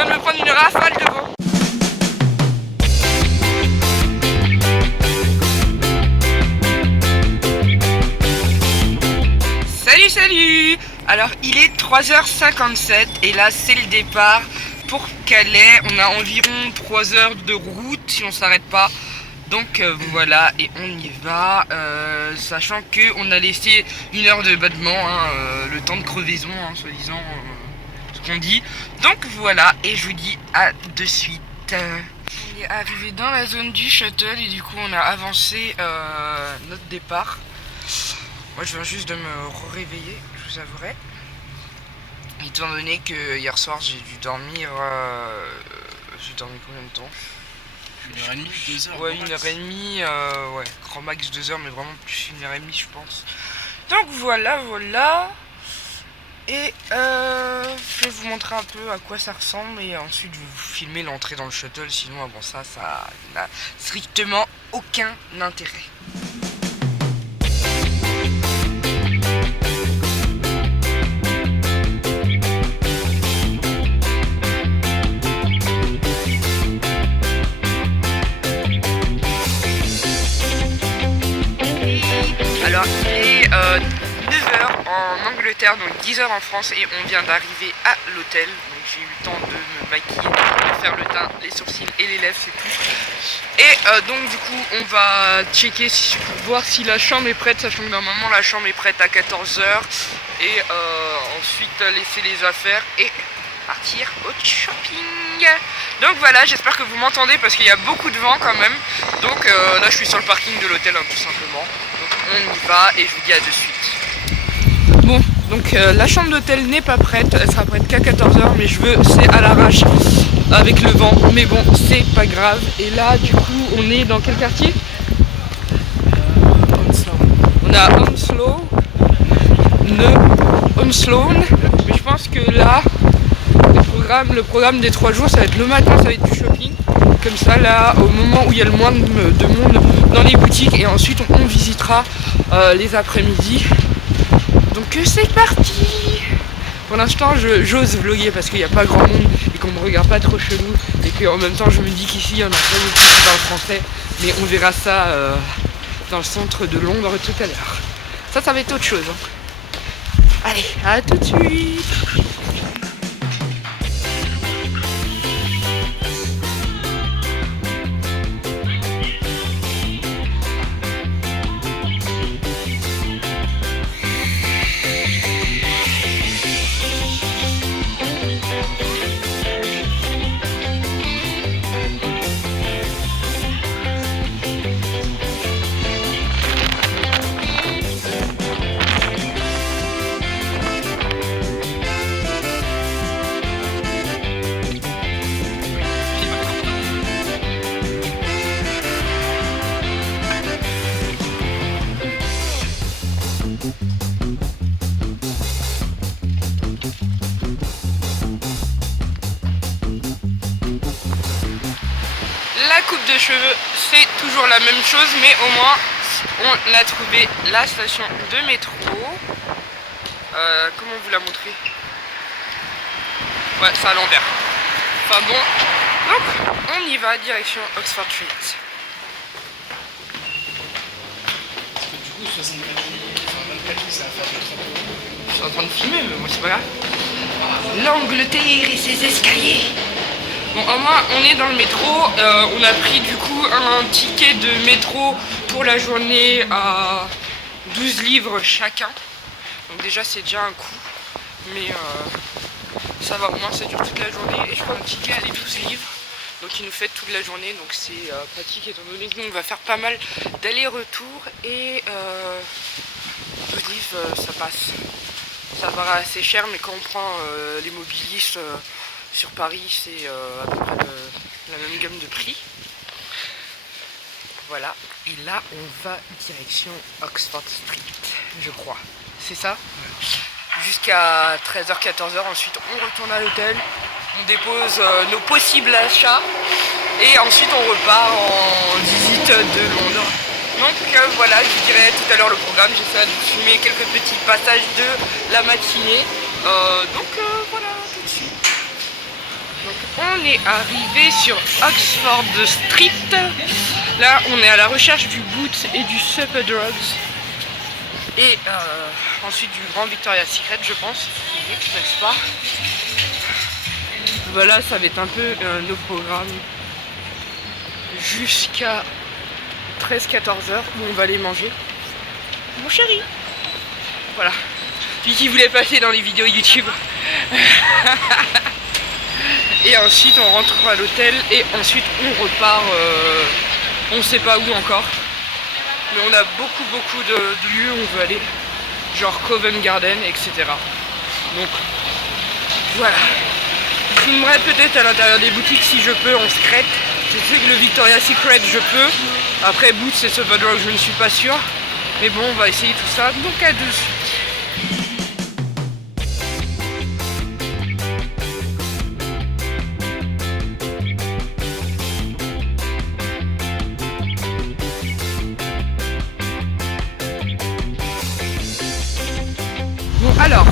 viens de me prendre une rafale de vent. Salut. Alors il est 3h57 et là c'est le départ pour Calais. On a environ 3 heures de route si on s'arrête pas. Donc voilà, et on y va, sachant qu'on a laissé 1 heure de battement, le temps de crevaison, soi-disant, ce qu'on dit. Donc voilà, et je vous dis à de suite. On est arrivé dans la zone du shuttle et du coup on a avancé notre départ. Moi je viens juste de me réveiller, je vous avouerai. Étant donné que hier soir j'ai dû dormir... j'ai dormi combien de temps? 1h30, 2h. Ouais, 1h30, ouais, grand max 2 heures, mais vraiment plus 1h30 je pense. Donc voilà. Et je vais vous montrer un peu à quoi ça ressemble et ensuite je vais vous filmer l'entrée dans le shuttle, sinon avant ça n'a strictement aucun intérêt. Alors il est 9h en Angleterre, donc 10h en France et on vient d'arriver à l'hôtel. Donc j'ai eu le temps de me maquiller, de faire le teint, les sourcils et les lèvres, c'est tout. Et donc du coup on va checker pour voir si la chambre est prête, sachant que normalement la chambre est prête à 14h. Et ensuite laisser les affaires et partir au shopping. Donc voilà, j'espère que vous m'entendez parce qu'il y a beaucoup de vent quand même. Donc là je suis sur le parking de l'hôtel tout simplement. Donc on y va et je vous dis à de suite. Bon, donc la chambre d'hôtel n'est pas prête, elle sera prête qu'à 14h, mais c'est à l'arrache avec le vent, mais bon c'est pas grave. Et là du coup on est dans quel quartier? On a Hounslow, mais je pense que là le programme des 3 jours ça va être le matin, ça va être du shopping, comme ça là au moment où il y a le moins de monde dans les boutiques, et ensuite on visitera les après-midi. Donc c'est parti. Pour l'instant j'ose vlogger parce qu'il n'y a pas grand monde et qu'on me regarde pas trop chelou, et qu'en même temps je me dis qu'ici il y en a pas beaucoup qui parlent français, mais on verra ça dans le centre de Londres tout à l'heure. Ça va être autre chose. Allez, à tout de suite. La coupe de cheveux, c'est toujours la même chose, mais au moins on a trouvé la station de métro. Comment vous la montrer? Ouais, c'est à l'envers. Enfin bon, donc on y va, direction Oxford Street. Parce que du coup, 60 24 ça va faire 30 euros. Je suis en train de filmer, mais moi c'est pas grave. L'Angleterre et ses escaliers. Bon, au moins on est dans le métro, on a pris du coup un ticket de métro pour la journée à 12 livres chacun. Donc déjà c'est déjà un coup, mais ça va, au moins ça dure toute la journée. Et je crois que le ticket elle est 12 livres, donc il nous fait toute la journée, donc c'est pratique étant donné que nous on va faire pas mal d'aller-retour. Et 12 livres ça passe, ça paraît assez cher, mais quand on prend les mobilistes sur Paris, c'est à peu près la même gamme de prix. Voilà, et là on va direction Oxford Street, je crois. C'est ça? Ouais. Jusqu'à 13h-14h, ensuite on retourne à l'hôtel, on dépose nos possibles achats et ensuite on repart en visite de Londres. Donc voilà, je vous dirai tout à l'heure le programme, j'essaie de filmer quelques petits passages de la matinée. Donc voilà, tout de suite. Donc on est arrivé sur Oxford Street. Là, on est à la recherche du Boots et du Superdrugs. Et ensuite du grand Victoria's Secret, je pense. N'est-ce pas? Voilà, ça va être un peu nos programmes jusqu'à 13-14 heures où on va aller manger. Mon chéri. Voilà. Lui qui voulait passer dans les vidéos YouTube. Et ensuite on rentre à l'hôtel et ensuite on repart, on sait pas où encore. Mais on a beaucoup de lieux où on veut aller. Genre Covent Garden, etc. Donc voilà. Je filmerai peut-être à l'intérieur des boutiques si je peux en secret. Je sais que le Victoria's Secret je peux. Après Boots et Superdrug je ne suis pas sûr. Mais bon, on va essayer tout ça. Donc à de suite. Bon alors,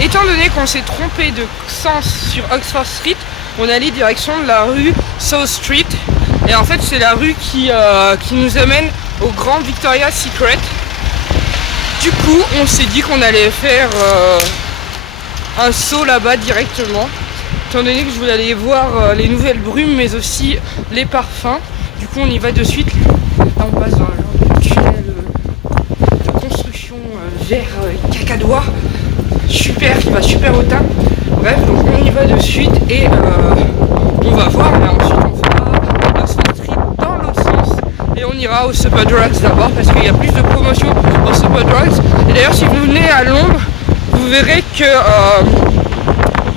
étant donné qu'on s'est trompé de sens sur Oxford Street, on allait direction de la rue South Street. Et en fait c'est la rue qui nous amène au grand Victoria's Secret. Du coup on s'est dit qu'on allait faire un saut là-bas directement. Étant donné que je voulais aller voir les nouvelles brumes mais aussi les parfums. Du coup on y va de suite. Là on passe dans un genre de tunnel de construction vert cacadois. Super, qui va super hautain. Bref, donc on y va de suite et on va voir, mais ensuite on fera Oxford Street dans l'autre sens et on ira au Superdrugs d'abord parce qu'il y a plus de promotion au Superdrugs. Et d'ailleurs si vous venez à Londres, vous verrez que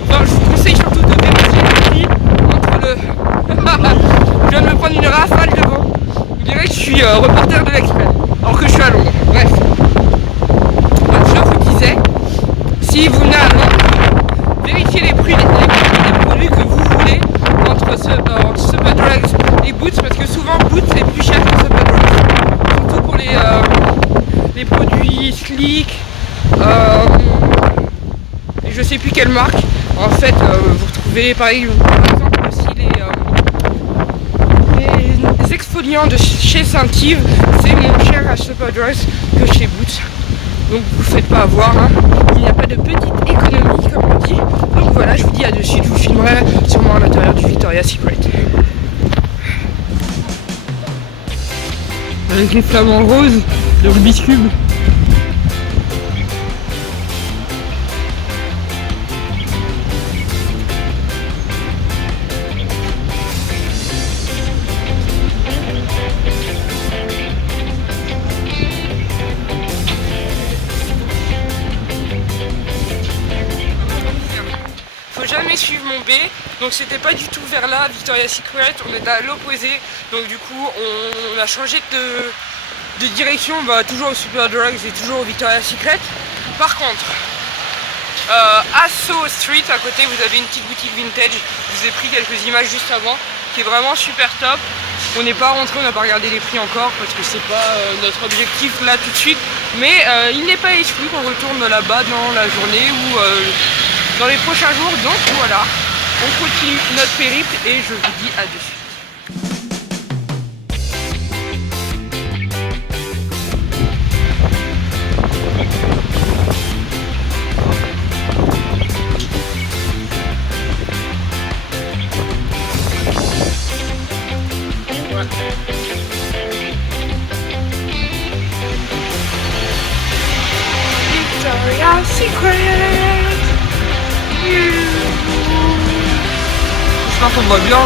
enfin, je vous conseille surtout de vérifier le prix entre le je viens de me prendre une rafale devant. Vous direz que je suis reporter de l'Express alors que je suis à Londres. Bref. Donc je vous disais, si vous venez à Londres, vérifiez les prix des produits que vous voulez entre Superdrugs et Boots parce que souvent Boots est plus cher que Superdrugs. Surtout pour les produits Sleek et je sais plus quelle marque. En fait, vous retrouvez par exemple aussi les exfoliants de chez Saint-Yves, c'est moins cher à Superdrugs que chez Boots. Donc vous faites pas avoir, hein. Il n'y a pas de petite économie comme on dit. Donc voilà, je vous dis à de suite, je vous filmerai sûrement à l'intérieur du Victoria's Secret. Avec les flamants roses, le Rubik's Cube. Jamais suivre mon B, donc c'était pas du tout vers là, Victoria's Secret, on était à l'opposé, donc du coup on a changé de direction, bah, toujours au Superdrugs et toujours au Victoria's Secret. Par contre, à South Street, à côté, vous avez une petite boutique vintage, je vous ai pris quelques images juste avant, qui est vraiment super top. On n'est pas rentré, on n'a pas regardé les prix encore, parce que c'est pas notre objectif là tout de suite, mais il n'est pas exclu qu'on retourne là-bas dans la journée ou dans les prochains jours, donc voilà, on continue notre périple et je vous dis à de suite. Victoria's Secret. J'espère qu'on va bien.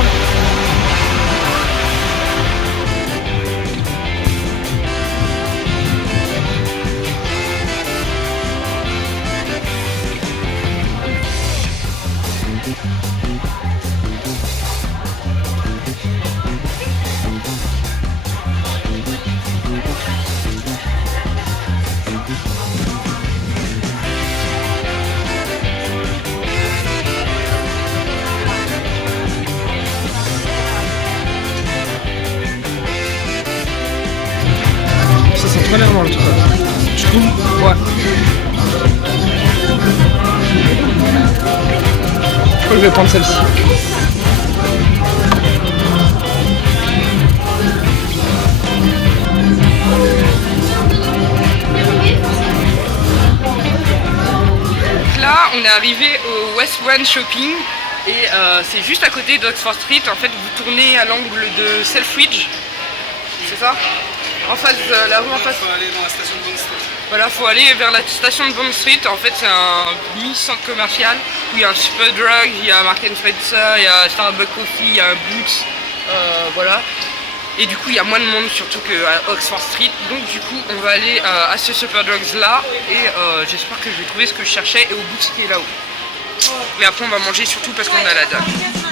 Très bien dans le truc. Je trouve. Ouais. crois que je vais prendre celle-ci. Là, on est arrivé au West End Shopping et c'est juste à côté d'Oxford Street. En fait, vous tournez à l'angle de Selfridge, c'est ça? En face de la rue en face. Il faut aller dans la station de Bond Street. Voilà, faut aller vers la station de Bond Street. En fait, c'est un mini-centre commercial où il y a un Superdrug, il y a Marks & Spencer, il y a Starbucks Coffee, il y a un Boots, voilà. Et du coup, il y a moins de monde surtout qu'à Oxford Street. Donc du coup, on va aller à ce Superdrugs là et j'espère que je vais trouver ce que je cherchais et au Boots qui est là-haut. Mais après, on va manger surtout parce qu'on a la dalle.